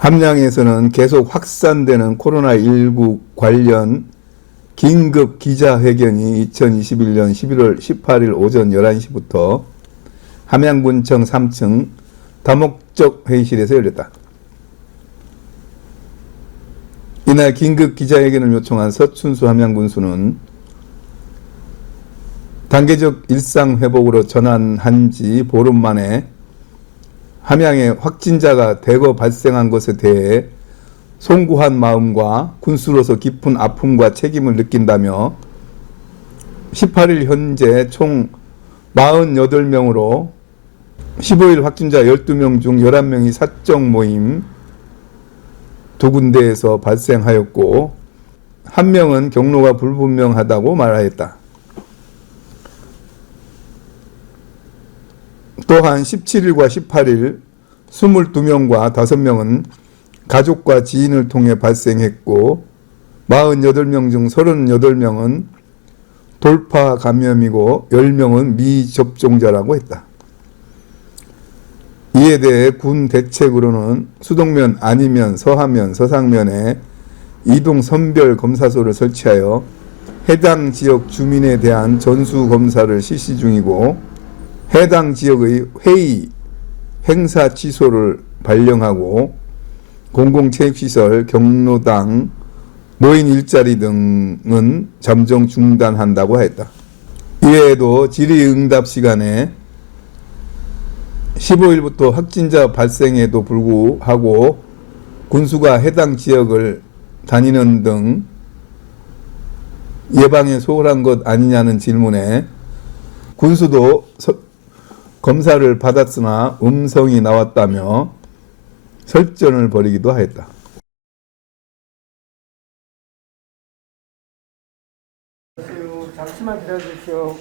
함양에서는 계속 확산되는 코로나19 관련 긴급 기자회견이 2021년 11월 18일 오전 11시부터 함양군청 3층 다목적 회의실에서 열렸다. 이날 긴급 기자회견을 요청한 서춘수 함양군수는 단계적 일상회복으로 전환한 지 보름 만에 함양에 확진자가 대거 발생한 것에 대해 송구한 마음과 군수로서 깊은 아픔과 책임을 느낀다며 18일 현재 총 48명으로 15일 확진자 12명 중 11명이 사적 모임 2군데에서 발생하였고 1명은 경로가 불분명하다고 말하였다. 또한 17일과 18일 22명과 5명은 가족과 지인을 통해 발생했고 48명 중 38명은 돌파 감염이고 10명은 미접종자라고 했다. 이에 대해 군 대책으로는 수동면 아니면 서하면 서상면에 이동 선별 검사소를 설치하여 해당 지역 주민에 대한 전수검사를 실시 중이고 해당 지역의 회의, 행사 취소를 발령하고 공공체육시설, 경로당, 노인 일자리 등은 잠정 중단한다고 하였다. 이외에도 질의응답 시간에 15일부터 확진자 발생에도 불구하고 군수가 해당 지역을 다니는 등 예방에 소홀한 것 아니냐는 질문에 군수도 검사를 받았으나 음성이 나왔다며 설전을 벌이기도 하였다. 잠시만 기다려주십시오.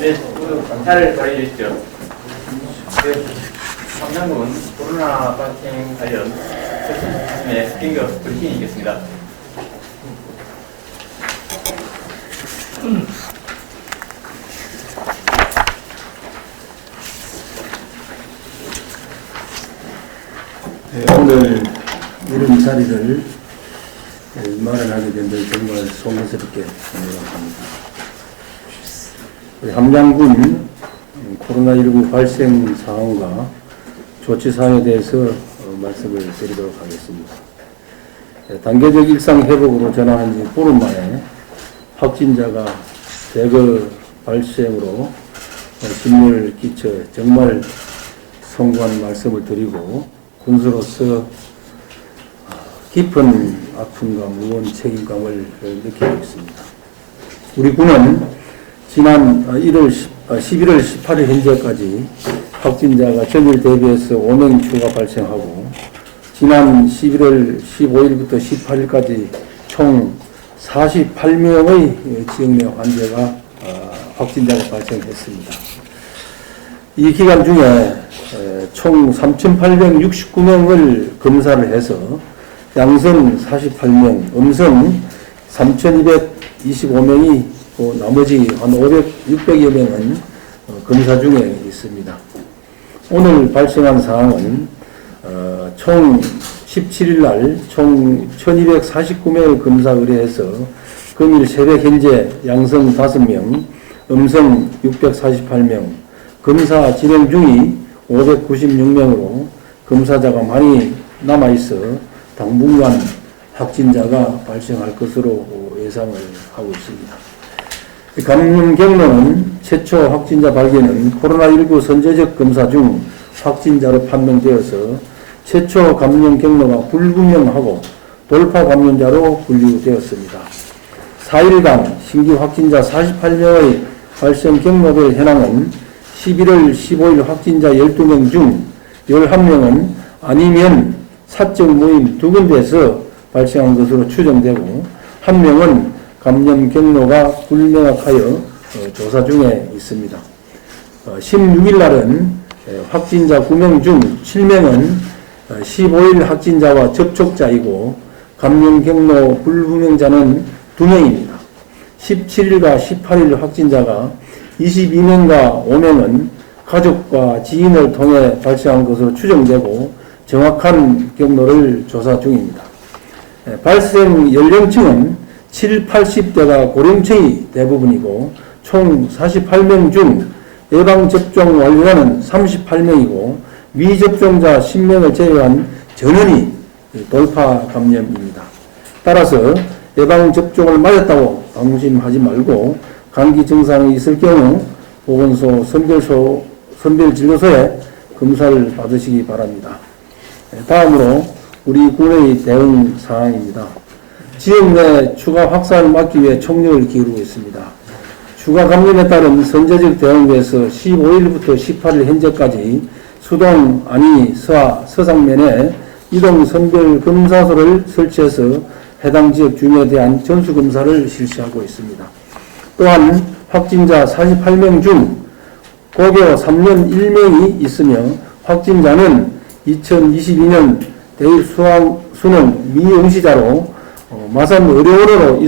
네, 모두 감사를 발휘해 주시죠. 네, 함양군 코로나 발생 관련 서춘수의 긴급 브리핑이 있겠습니다. 오늘 이런 자리를 마련하게 된 데 정말 송구스럽게 생각합니다. 함양군 코로나19 발생 상황과 조치 사항에 대해서 말씀을 드리도록 하겠습니다. 단계적 일상 회복으로 전환한 지 보름 만에 확진자가 대거 발생으로 심려를 끼쳐 정말 송구한 말씀을 드리고 군수로서 깊은 아픔과 무거운 책임감을 느끼고 있습니다. 우리 군은 지난 11월 18일 현재까지 확진자가 전일 대비해서 5명 추가 발생하고 지난 11월 15일부터 18일까지 총 48명의 지역 내 환자가 확진자가 발생했습니다. 이 기간 중에 총 3,869명을 검사를 해서 양성 48명, 음성 3,225명이 나머지 한 600여 명은 검사 중에 있습니다. 오늘 발생한 사항은 총 17일 날 총 1,249명의 검사 의뢰해서 금일 새벽 현재 양성 5명, 음성 648명, 검사 진행 중이 596명으로 검사자가 많이 남아있어 당분간 확진자가 발생할 것으로 예상을 하고 있습니다. 감염 경로는 최초 확진자 발견은 코로나19 선제적 검사 중 확진자로 판명되어서 최초 감염 경로가 불분명하고 돌파 감염자로 분류되었습니다. 4일간 신규 확진자 48명의 발생 경로별 현황은 11월 15일 확진자 12명 중 11명은 아니면 사적 모임 2군데에서 발생한 것으로 추정되고 1명은 감염 경로가 불명확하여 조사 중에 있습니다. 16일 날은 확진자 9명 중 7명은 15일 확진자와 접촉자이고 감염 경로 불분명자는 2명입니다. 17일과 18일 확진자가 22명과 5명은 가족과 지인을 통해 발생한 것으로 추정되고 정확한 경로를 조사 중입니다. 발생 연령층은 7, 80대가 고령층이 대부분이고 총 48명 중 예방접종 완료자는 38명이고 미접종자 10명을 제외한 전원이 돌파 감염입니다. 따라서 예방접종을 맞았다고 방심하지 말고 감기 증상이 있을 경우 보건소, 선별진료소에 검사를 받으시기 바랍니다. 다음으로 우리 군의 대응 사항입니다. 지역 내 추가 확산을 막기 위해 총력을 기울이고 있습니다. 추가 감염에 따른 선제적 대응에서 15일부터 18일 현재까지 수동, 안희, 서상면에 이동 선별 검사소를 설치해서 해당 지역 주민에 대한 전수검사를 실시하고 있습니다. 또한 확진자 48명 중 고교 3년 1명이 있으며 확진자는 2022년 대입 수능 미응시자로 마산 의료원으로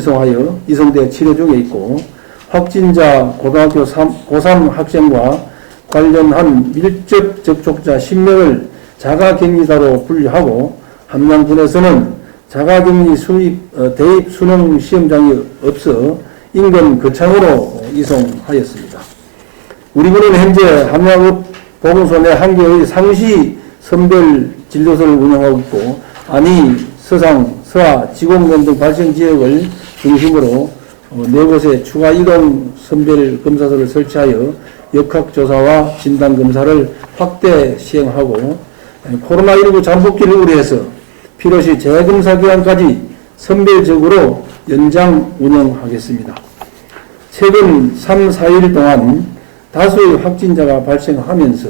이송돼 치료 중에 있고 확진자 고등학교 고3 학생과 관련한 밀접 접촉자 10명을 자가격리자로 분류하고 함양군에서는 자가격리 대입 수능 시험장이 없어 인근 거창으로 이송하였습니다. 우리 군은 현재 함양읍 보건소 내 한 개의 상시 선별 진료소를 운영하고 있고 안희, 서상, 서하, 지공면 등 발생 지역을 중심으로 4곳에 추가 이동 선별 검사소를 설치하여 역학조사와 진단검사를 확대 시행하고 코로나19 잠복기를 우려해서 필요시 재검사 기간까지 선별적으로 연장 운영하겠습니다. 최근 3, 4일 동안 다수의 확진자가 발생하면서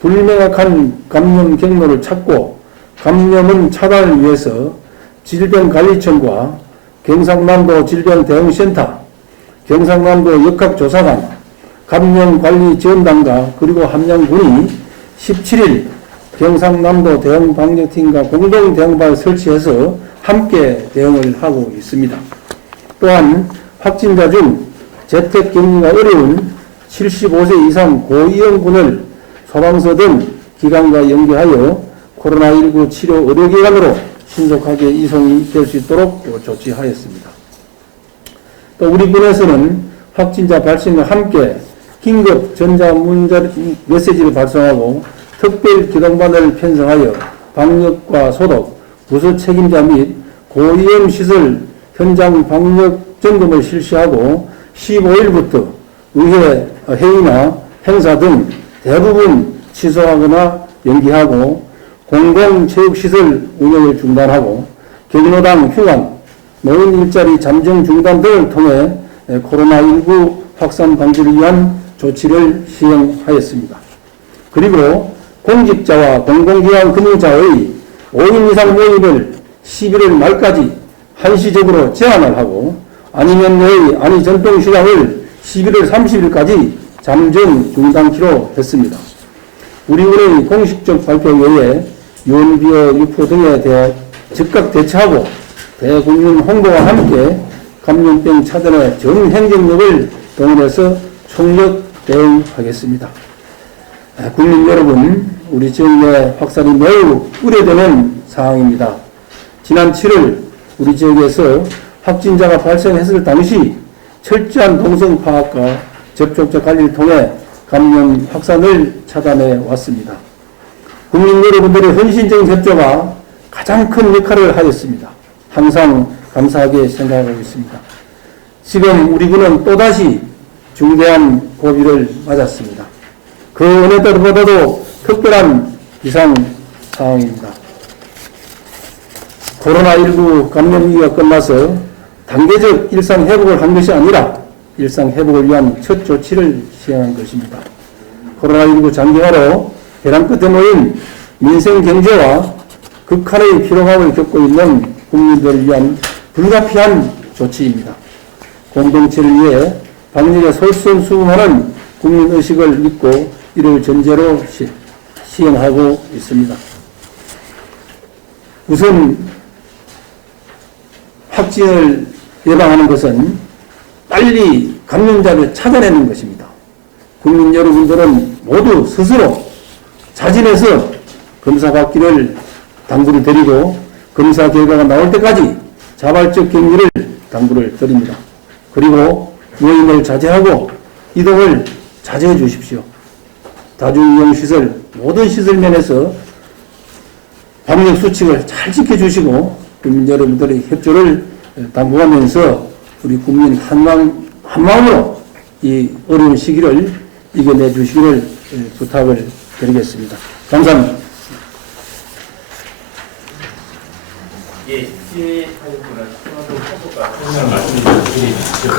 불명확한 감염 경로를 찾고 감염은 차단을 위해서 질병관리청과 경상남도 질병대응센터, 경상남도 역학조사관, 감염관리지원단과 그리고 함양군이 17일 경상남도 대응방역팀과 공동대응반을 설치해서 함께 대응을 하고 있습니다. 또한 확진자 중 재택격리가 어려운 75세 이상 고위험군을 소방서 등 기관과 연계하여 코로나19 치료 의료기관으로 신속하게 이송이 될 수 있도록 조치하였습니다. 또 우리 군에서는 확진자 발생과 함께 긴급 전자 문자 메시지를 발송하고 특별 기동반을 편성하여 방역과 소독, 부서 책임자 및 고위험 시설 현장 방역 점검을 실시하고 15일부터 의회 회의나 행사 등 대부분 취소하거나 연기하고 공공체육시설 운영을 중단하고 경로당 휴관, 노인 일자리 잠정 중단 등을 통해 코로나19 확산 방지를 위한 조치를 시행하였습니다. 그리고 공직자와 공공기관 근무자의 5인 이상 모임을 11월 말까지 한시적으로 제한을 하고 아니면 내의 안희 전통시장을 11월 30일까지 잠정 중단키로 했습니다. 우리 군의 공식적 발표 외에 유언비어 유포 등에 대해 즉각 대처하고 대국민 홍보와 함께 감염병 차단에 전 행정력을 동원해서 총력 대응하겠습니다. 국민 여러분, 우리 지역 내 확산이 매우 우려되는 상황입니다. 지난 7월 우리 지역에서 확진자가 발생했을 당시 철저한 동선 파악과 접촉자 관리를 통해 감염 확산을 차단해 왔습니다. 국민 여러분들의 헌신적인 협조가 가장 큰 역할을 하였습니다. 항상 감사하게 생각하고 있습니다. 지금 우리 군은 또다시 중대한 고비를 맞았습니다. 그 어느 때보다도 특별한 비상 상황입니다. 코로나19 감염 위기가 끝나서 단계적 일상 회복을 한 것이 아니라 일상 회복을 위한 첫 조치를 시행한 것입니다. 코로나19 장기화로 벼랑 끝에 놓인 민생 경제와 극한의 피로감을 겪고 있는 국민들을 위한 불가피한 조치입니다. 공동체를 위해 방역에 솔선수범하는 국민의식을 믿고 이를 전제로 시행하고 있습니다. 우선 확진을 예방하는 것은 빨리 감염자를 찾아내는 것입니다. 국민 여러분들은 모두 스스로 자진해서 검사받기를 당부를 드리고 검사 결과가 나올 때까지 자발적 격리를 당부를 드립니다. 그리고 모임을 자제하고 이동을 자제해 주십시오. 다중이용시설 모든 시설면에서 방역 수칙을 잘 지켜주시고 국민 여러분들의 협조를 당부하면서 우리 국민 한마음으로 이 어려운 시기를 이겨내 주시기를 부탁을 드리겠습니다. 감사합니다. 예, 시하셨구나. 설명 말씀드리십시오.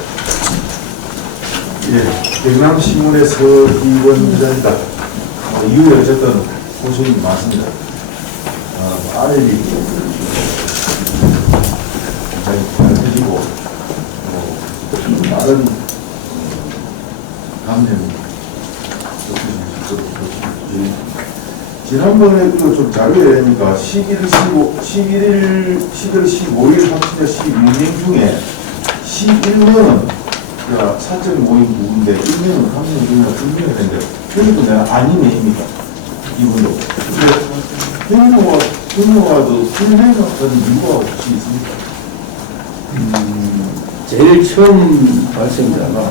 예, 경남신문에서 이원전이다. 이후에 어쨌든 고생이 많습니다. 아이들이 굉장히 편해지고, 다른 감염이 지난번에 좀 자료에 보니까 11월 15일 확진자 16명 중에 11명은 사적 모임 누구인데 1명은 감염 중에 2명이 되는데 그것도 내가 아니네입니까? 이분도. 근무와도 불행했던 이유가 혹시 있습니까? 제일 처음 발생자가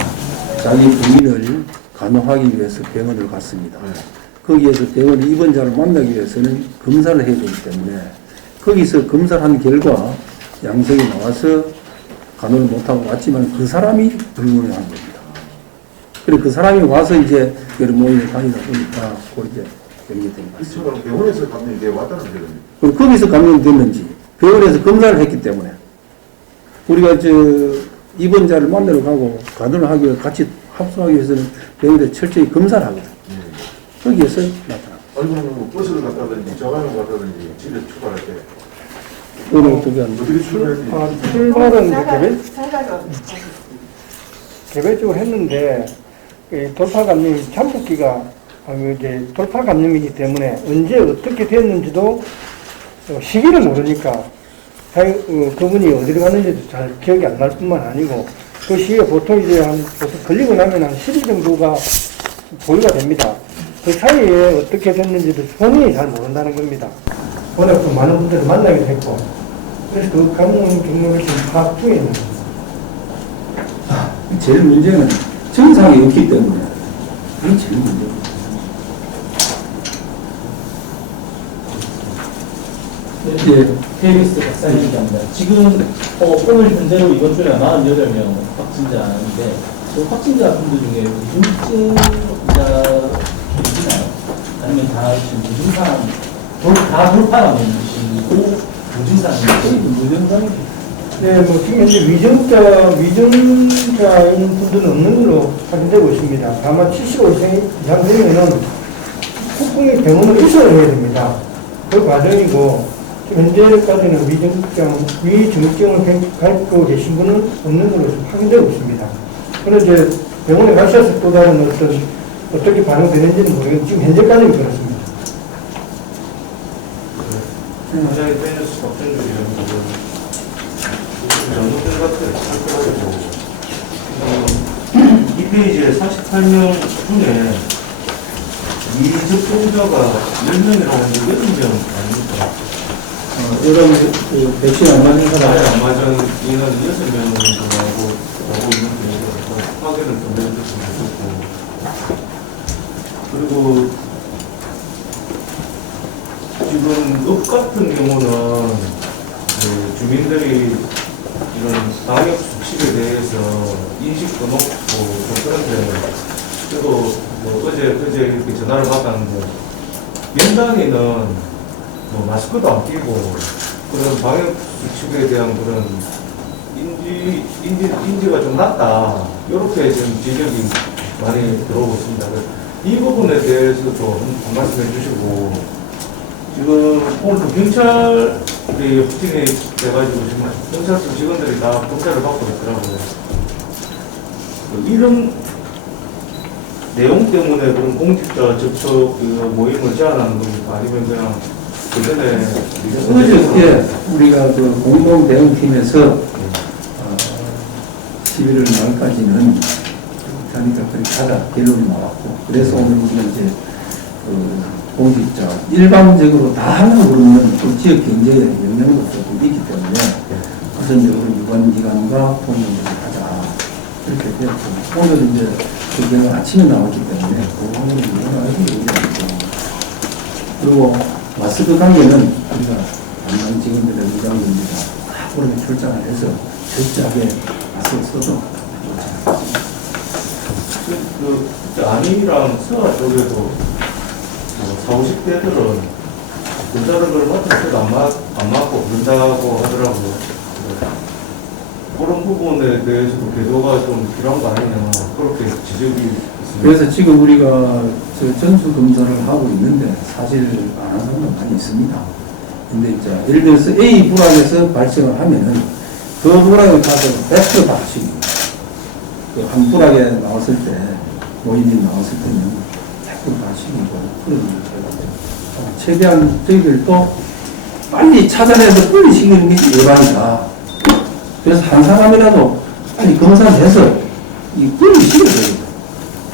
자기 부인을 간호하기 위해서 병원을 갔습니다. 거기에서 병원 입원자를 만나기 위해서는 검사를 해야 되기 때문에 거기서 검사를 한 결과 양성이 나와서 간호를 못하고 왔지만 그 사람이 불문을 한 겁니다. 그리고 그 사람이 와서 이제 여러 모임을 다니다 보니까 그 이제 병리된 것 같습니다. 그처럼 병원에서 감염이 돼 왔다는 얘기입니다. 그리고 거기서 감염됐는지 병원에서 검사를 했기 때문에 우리가 입원자를 만나러 가고 간호를 하기 위해 같이 합숙하기 위해서는 병원에 철저히 검사를 하거든요. 거기에서 나타납니다. 아니면 버스를 갔다든지 저강을 갔다든지 집에 출발할 때 어떻게 출발은 개별적으로 했는데 돌파 감염이 잠복기가 이제 돌파 감염이기 때문에 언제 어떻게 됐는지도 시기를 모르니까 그분이 어디로 갔는지도 잘 기억이 안 날 뿐만 아니고 그 시기에 보통 이제 보통 걸리고 나면 한 10일 정도가 보유가 됩니다. 그 사이에 어떻게 됐는지도 본인이 잘 모른다는 겁니다. 워낙 또 많은 분들을 만나기도 했고 그래서 그 감염 경로를 지금 파악 중에 있는 겁니다. 제일 문제는 증상이 없기 때문에 그게 제일 문제입니다. 네, KBS 박사님입니다. 지금 오늘 현재로 이번 주에 48명 확진자인데 그 확진자 분들 중에 무증증자도 있나요? 아니면 다 지금 무증상 다 돌파 감염이시고 무증상이고 무증상이시고? 네, 뭐 지금 현재 위중자인 분들은 없는 걸로 확인되고 있습니다. 다만 75세 이상 되면은 폭풍이 병원을 이송을 해야 됩니다. 그 과정이고 현재까지는 위중증을 갖고 계신 분은 없는 걸로 확인되고 있습니다. 그런데 이제 병원에 가셔서 또 다른 어떻게 반응되는지는 모르겠는데 지금 현재까지는 그렇습니다. 굉장히 페이스 걱정들이라는 거고 전문들 같은 이 페이지에 48명 중에 미접종자가 10명이라고 하는데 8명 아닙니까? 여러분 백신 안 맞은 사람 안 맞은 인은 6명 정도하고 있는 분이라서 확인을 좀 해주셨으면 좋겠고 그리고 지금 읍 같은 경우는 주민들이 이런 방역 수칙에 대해서 인식도 높고 좀 그런데 그래도 어제 이렇게 전화를 받았는데 연단위는 마스크도 안 끼고 그런 방역 수칙에 대한 그런 인지가 좀 낮다 이렇게 지금 지적이 많이 들어오고 있습니다. 이 부분에 대해서도 한 말씀 해주시고 지금 오늘 경찰이 확진이 돼가지고 지금 경찰서 직원들이 다 검사를 받고 있더라고요. 이런 내용 때문에 그런 공직자 접촉 그 모임을 제한하는 겁니까? 아니면 그냥 그 전에 어저께 우리가 그 공동 대응팀에서 11월 말까지는 하니까 그렇게 하자 결론이 나왔고, 그래서 오늘 우리가 이제 그 공직자 일반적으로 다 하려고 그러면 그 지역 경제에 영향도 조금 있기 때문에 우선적으로 유관기관과 공무원들이 하자 이렇게 되었고, 오늘 이제 그 결과 아침에 나왔기 때문에 오늘 유관하게 얘기합니다. 그리고 마스크 관계는 우리가 담당 직원들의 의장입니다. 앞으로 출장을 해서 철저하게 마스크 써도 그 안이랑 서아 쪽에도 40, 50대들은 의자를 맡을 때도 안 맞고 그런다고 하더라고요. 그런 부분에 대해서도 개도가 좀 필요한 거 아니냐 그렇게 지적이 있습니다. 그래서 지금 우리가 저 전수 검사를 하고 있는데 사실 안 하는 사람도 많이 있습니다. 근데 이제 예를 들어서 A 불악에서 발생을 하면은 그 불악에 가서 100% 박치입니다. 한 불악에 나왔을 때 모임이 나왔을 때는 100% 박치이고 그런 거죠. 최대한 저희들도 빨리 찾아내서 빨리 시키는 게 예방이다. 그래서 한 사람이라도 빨리 검사해서 이 빨리 시켜야 되거든요.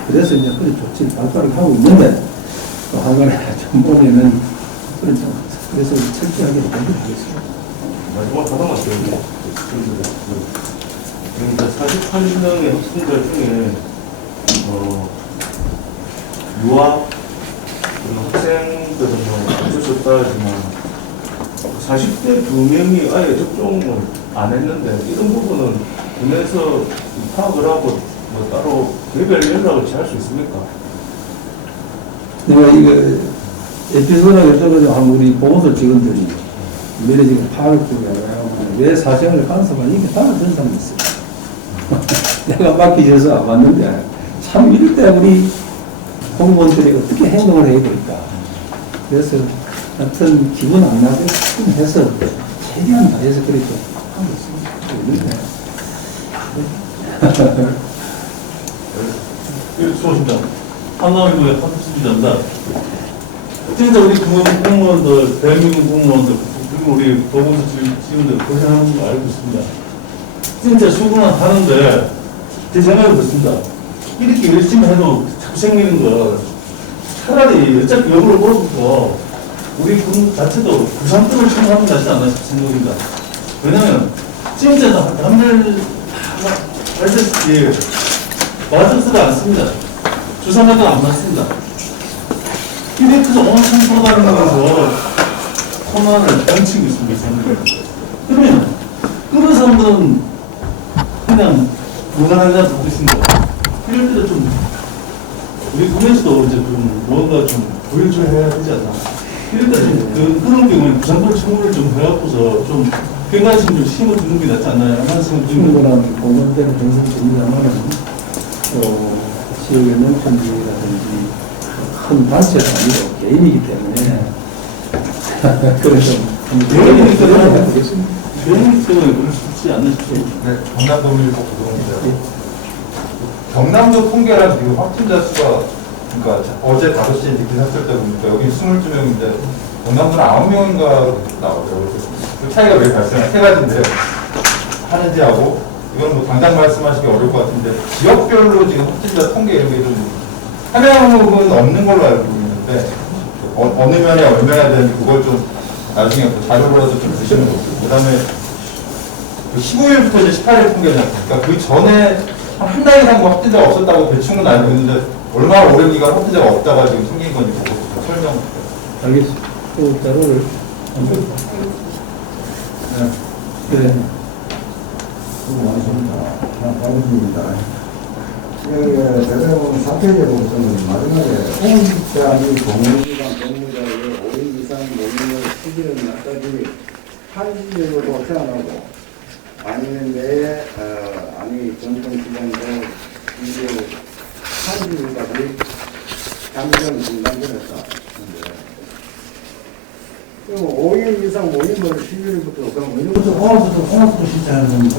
그래서 이제 그런 조치를 발빠르게 하고 있는데 또 한간에 좀 보면은 그래서 철저하게 공부하겠습니다. 마지막 하나만 더 얘기해. 그러니까 48명의 학생들 중에 유학 학생들은 어쩔 수 없다 하지만 40대 2명이 아예 접종을 안 했는데 이런 부분은 군에서 파악을 하고 뭐 따로 개별 연락을 취할 수 있습니까? 내가 이거 에피소드가 여쭤보자 우리 보건소 직원들이 미래 지금 파악 쪽에 왜 사생활을 간섭하는 이게 다 그런 사람이 있어요. 내가 맡기셔서 안 왔는데 참 이럴 때 우리 공무원들이 어떻게 행동을 해야 될까. 그래서 하여튼 기분 안 나게 해서 최대한 다해서 그렇게 하고 있습니다. 수고하십니다. 한남일보의 한수기자입니다. 진짜 우리 공무원들, 대한민국 공무원들, 그리고 우리 보건소 직원들 고생하는 거 알고 있습니다. 진짜 수고는 하는데 제 생각은 그렇습니다. 이렇게 열심히 해도 자꾸 생기는 거 차라리 어차피 역으로 벌어서 우리 군 자체도 부상등을 청구하는 게 낫지 않나 생각입니다. 왜냐면 진짜 남들 알다시피 맞아서도 않습니다. 주사마도 안 맞습니다. 이래서 엄청 돌아다니면서 코로나를 던치고 있습니다. 그러면 그런 사람들은 그냥 무난하게 보고 있습니다. 이럴 때도 좀 우리 군에서도 이제 좀 뭔가 좀 보여줘야 되지 않나. 이럴 때 좀 그런 경우에 부산권 청구를 좀 해갖고서 좀 경각심 좀 심어주는 게 낫지 않나요? 하는 생각 좀 충분한 공무원들은 정상 됩니다만은 또 지역의 농촌지라든지 큰 단체가 아니고 개인이기 때문에 그래서 개인이니까 해보겠습니다. 개인이기 때문에 그럴 수 있지 않으십시오? 네, 경남도민일보 구동입니다. 경남도 통계랑 지금 확진자 수가, 그러니까 어제 5시에 이제 기사 쓸 때 보니까 여기 22명인데 경남도는 9명인가 나오더라고요. 그 차이가 왜 발생해? 세 가지인데 하는지하고 이건 뭐 당장 말씀하시기 어려울 것 같은데 지역별로 지금 확진자 통계 이런 게 좀 한양은 없는 걸로 알고 있는데 어느 면에 얼마나 되는지 그걸 좀 나중에 또 자료로라도 좀 주시는 거고, 그 다음에 15일부터 이제 18일 통계지 않습니까? 그 전에 한 달 이상 뭐 확진자가 없었다고 대충은 알고 있는데 얼마나 오랜 기간 확진자가 없다가 지금 생긴 건지 그거 설명. 알겠습니다. 그 자료를 네. 그래. 수고 많으십니다. 반갑습니다. 대대본 4페이지에 보면 마지막에 공직자 및 공무기관 근무자의 5인 이상 모임을 11월 날까지 한시적으로 제한하고 아니면 내에 아니 전통기관도 이제 한시까지 잠정 중단되었다. 그럼 5인 이상 모임을 11일부터 그럼 홍학도 진짜 하는 겁니다.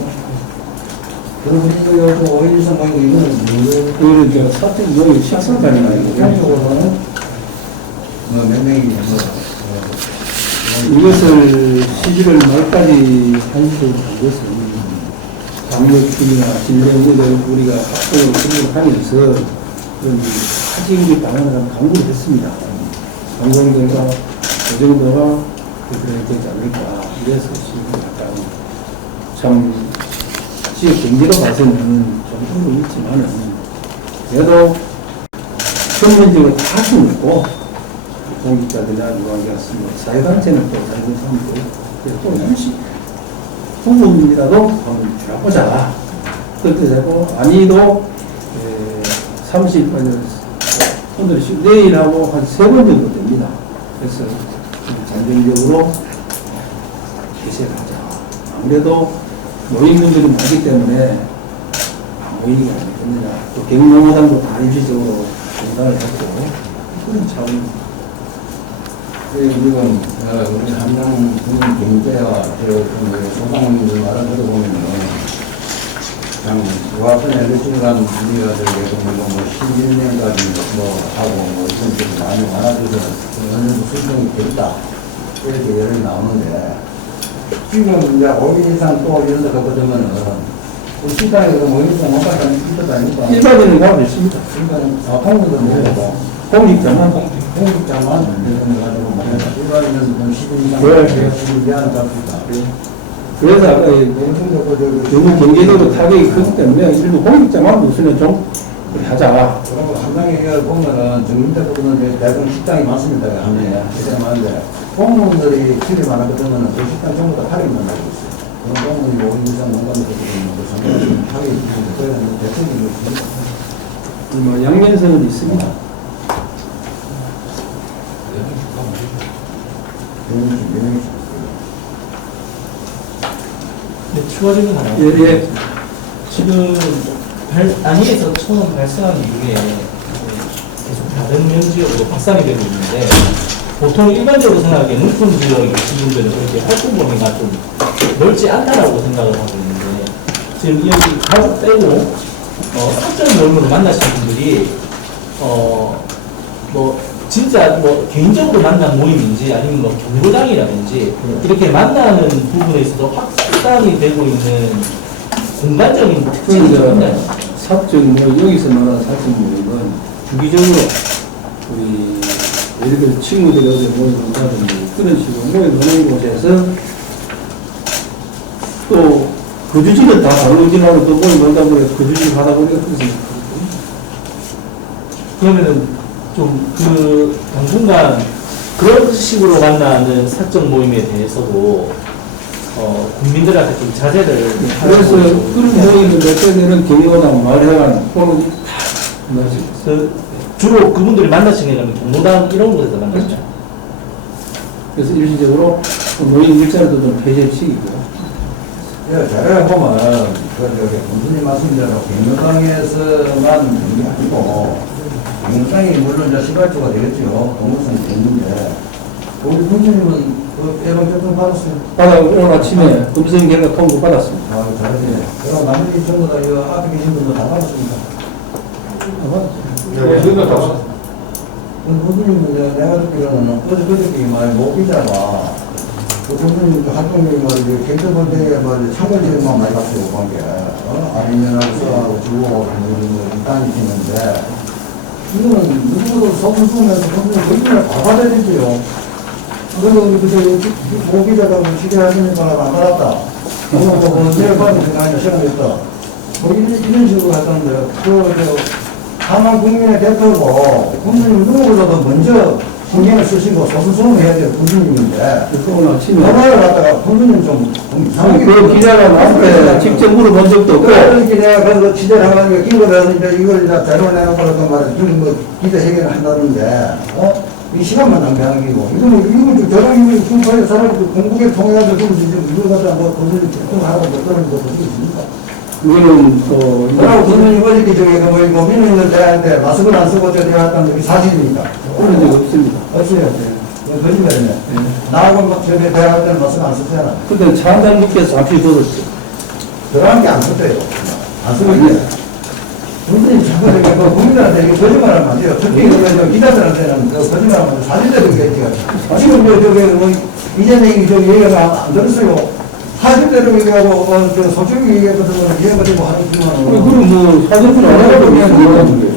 그리고 이거 요즘 5일 이상 모이고 이거는 오히려 저 사적 모임 식사까지 아니고 일반적으로는 몇 명이 이것을 11월 말까지 한시로 한 것은 방역팀이나 진료부들 우리가 합동을 진행하면서 그런 사진이 당연한 강구를 했습니다. 관광들과 그 정도가 그래야 되지 않을까. 이래서 지금 약간 참 지역 경제로 봐서는 좀 어려움이 있지만은 그래도 전면적으로 다 숨고 공직자들이나 유학이었습니다. 사회단체는 또 다른 사람도 또 잠시 부분이라도 한번 줄여보자. 그렇게 되고 아니도 30, 오늘 내일하고 한 3번 정도 됩니다. 그래서 잠정적으로 개최를 하자. 아무래도 노인분들이 많기 때문에 모이기가 아니겠느냐. 또 경로당도 다 일시적으로 공단을 했고 그런 차원. 지금 우리 한강 경제와 소상공인들 말을 들어보면은 그냥 유학생 엘리트간 우리가 저기 뭐 11년까지 뭐 하고 뭐 이런 식으로 많이 많아져서 어느 정도 수준이 됐다 이렇게 예를 나오는데 지금 이제 5일 이상 또 이런 데 갖고 되면은 우리 식당에서 뭐 이런 거 뭔가 있었다 아닙니까? 일반인은 가고 있습니다. 일반인 통으로 먹고 공익자만 공직자만 가지고 뭐 일반인은 뭐 10일 이상 미안한 값이다. 그래서 아까 너무 경제적으로 타격이 크기 때문에 일부 공익자만 우선은 좀 하자. 그리고 한강에 보면은 정민대보다는 대부분 식당이 많습니다. 한강에 식당이 많은데 공무원들이 집이 많았거든요. 그 식당 전부 다 할인만 하고 있어요. 그런 공무원이 5인 이상 농가를 거두고 상당히 타격이 있는데 그래서 대통령이 뭐 양면성은 있습니다. 네, 추가적인 하나. 예. 지금 안위에서 처음 발생한 이후에 계속 다른 면지역으로 확산이 되고 있는데 보통 일반적으로 생각하기에 농촌 지역의 시민들은 그렇게 활동 범위가 좀 넓지 않다라고 생각을 하고 있는데 지금 여기 가족 빼고 사적 모임으로 만나시는 분들이 뭐 진짜 뭐 개인적으로 만난 모임인지 아니면 뭐 경로당이라든지 이렇게 만나는 부분에 있어서 확산이 되고 있는 공간적인 특징이 좀 있나요? 사적 모임, 여기서 말하는 사적 모임은 주기적으로 우리 예를 들어 친구들이 어디 모임한다든지 그런 식으로 모임하는 곳에서 또 거주지는 다 다르지만 또 모임한다 보니까 거주지 하다 보니까 그래서 그러면은 좀 그 당분간 그런 식으로 만나는 사적 모임에 대해서도 국민들한테 좀 자제를 그래서 그런 모임을 몇 때는 경로당, 마을회관, 또는 그 주로 그분들이 만나시게 되면 경로당 이런 곳에서 만나시죠. 그래서 일시적으로 모임 일자리도 좀 폐지시키고요. 자료에 보면 본수님 말씀대로 경로당에서만 되는 게 아니고 경로당이 물론 이제 시발주가 되겠죠. 공무성이 됐는데 우리 본수님은 그 예방접종 받았어요. 오늘 아침에 검색 결과 통보 받았습니다. 아, 잘하네. 그럼 나머지 전부 다 이 앞에 계신 분들 다 받았습니다. 네, 그러니까 다 본수님은 내가 듣기로는 그저께 말 모기자가 그 본수님 활동이 뭐 경찰본대에 뭐 참고지만 많이 갔어요. 그 게 아니면하고 주고 다니시는데 이거는 누구도 소문수면서 본수님 거짓말 다 받아야 되죠. 그리고 그저 모기자가 취재하시는 거라고 안 받았다. 오늘 내일 받는 생각이 시간이 있다. 뭐 이런 식으로 했다는데 다만 국민의 대표고 국민님 누구보다도 먼저 신경을 쓰시고 소수소문 해야 돼요. 군주님인데 오늘 아침에 전화를 갖다가 군주님 좀 이상하게 그 기자가 나한테 직접 물어본 적도 없고 그렇게 내가 그래서 취재를 해가지고 긴급해서 이제 이걸 다 자료를 내놓고 말해서 지금 뭐 기자 회견을 한다는데 이 시간만 낭비하는 게고 이거 저런 중파에 사람들 공국에 통해가지고 지금 이걸 갖다 뭐 군주님 결정하라고 몇 그런 거 보시고 있습니까? 그거는 또 그러고 군주님 어저께 저기 뭐 민원인들 대한테 마스크를 안 쓰고 저기 왔다는 게 사실입니까? 그런 적 없습니다. 없어요. 거짓말이네. 나하고 막 저기 대할 때는 마스크 안 쓰잖아. 근데 차 한잔 묶여서 잠시 걷었죠. 들어간 게 안 썼대요. 안 쓰고 있네. 선생님 자꾸 이렇게 그 국민들한테 이게 거짓말하면 안 돼요. 특히 그 기자들한테는 그 거짓말하면 안 돼. 사진대로 얘기해요. 지금 저기 뭐 이재명이 저기 얘기가 안 들었어요. 사실대로 얘기하고 저 솔직히 얘기하거든 이해가 되고 하는 거는 그럼 뭐 사전을 안 하고 그냥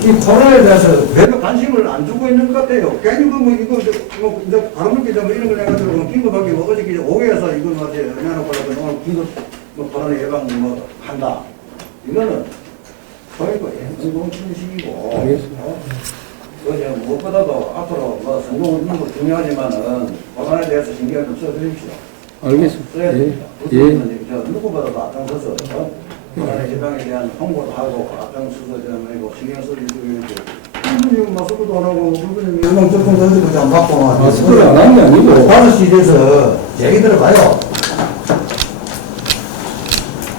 이 코로나에 대해서 별로 관심을 안 주고 있는 것 같아요. 괜히 뭐 이거 뭐 이제 바로 기자 뭐 이런 걸 해가지고 뭐 긴급하게 뭐 어저께 오해해서 이걸 뭐 이제 내놓고라도 오늘 긴급 뭐 코로나 예방 뭐 한다. 이거는 저희가 행동준식이고 그냥 무엇보다도 앞으로 뭐 성공을 있는 거 중요하지만은 코로나에 대해서 신경을 좀 써주십시오. 알겠습니다. 써야 됩니다. 예. 저 누구보다도 앞장서서 코로나 예방에 대한 홍보도 하고 앞장서서 뭐 신경 써주시고 선생님 마스크도 안 하고 선생님 일반 조금 던지고 그냥 받고 마스크를 안 하는 게 아니고. 다섯시 돼서 얘기 들어봐요.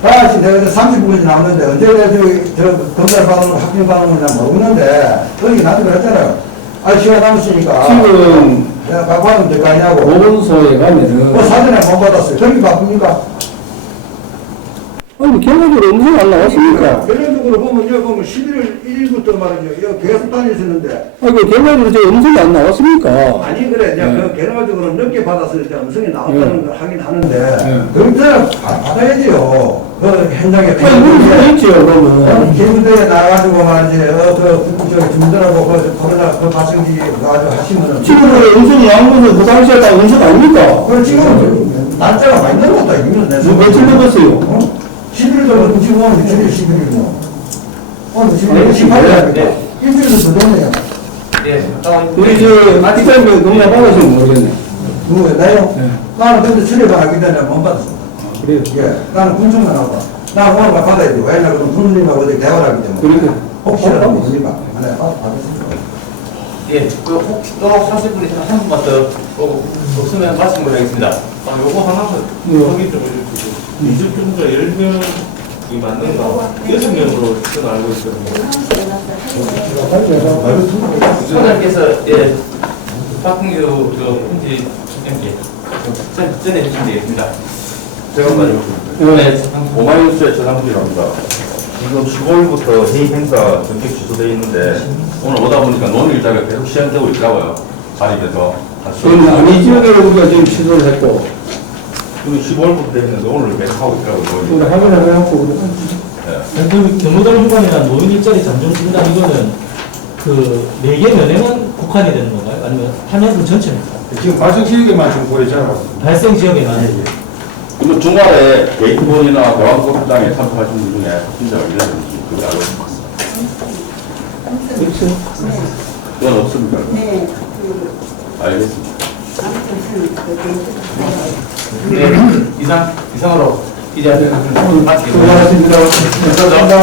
다섯시 내가 30분이 나오는데 언제 저 검사 받으면 확진 받으면 난 모르는데 거기 나한테 그랬잖아요. 아 시간 남았으니까 지금 내가 갖고 하면 될 거 아니냐고. 보건소에 가면은 뭐 사전에 못 받았어요. 저기 바쁩니까? 아니 결과적으로 음성 안 나왔습니까? 결론적으로 보면 여기 보면 11월 1일부터 말이죠. 여기 계속 다니셨는데 아니 그 결과적으로 저 음성이 안 나왔습니까? 아니 그래 내가 네. 그 결과적으로 늦게 받았을 때 음성이 나왔다는 네. 걸 하긴 하는데 네. 그때 받아야지요. 그 현장에 아니 그럼 있죠 그러면. 기부대에 나가가지고 말이지 저기 주민들하고 그 코로나 그 발생기 가지고 하시면은 지금 음성이 나오면서 그 당시에 다 음성 아닙니까? 그 지금 날짜가 많이 넘었다 이거는 내 뭐 며칠 넘었어요? 11일 정도 지금 오늘 11일 오늘 지금 18일이니까 일주일도 더 됐네요. 우리 저 아티스트 너무나 받아서 모르겠네. 누구요? 나요? 네. 나는 근데 출입을 하기 전에 못 받았어. 그래요. 예, 나는 군청만 하고 나 오늘 받아야 돼. 왜냐면 그럼 군수님하고 어디 대화를 하기 때문에 그러니까. 혹시라도 모르니까 네, 받았습니다. 예, 그 혹시 또 하실 분이 한 분만 더 없으면 말씀을 하겠습니다. 요거 하나만 확인 좀 해주시고 20종자 10명이 맞는가? 6명으로 저는 알고 있거든요. 소장님께서 예, 박흥규 편지 MD 전해주시면 되겠습니다. 제가 네. 오마이뉴스의 전상훈이랍니다. 지금 15일부터 회의 행사 전격 취소되어 있는데 오늘 오다 보니까 논의 일자가 계속 시행되고 있더라고요. 자립에서. 그럼 남이 지역에로 우리가 지금 취소를 했고, 지금 15일부터 되어 있는데 오늘 계속 하고 있더라고요. 우리 확인을 해갖고 그래. 그 경로당 휴관이나 노인 일자리 잠정 중단 이거는 그 4개 면에만 국한이 되는 건가요? 아니면 한양군 전체입니까? 지금 발생 지역에만 지금 보이잖아요. 발생 지역에만. 그리고 주말에 게이트본이나 대왕고속장에 참석하신 분 중에 확진자가 있는지 그게 알고 있습니다. 그렇죠. 그건 없습니까? 네. 알겠습니다. 네, 이상으로 기자들 마치겠습니다. 수고하셨습니다. 감사합니다.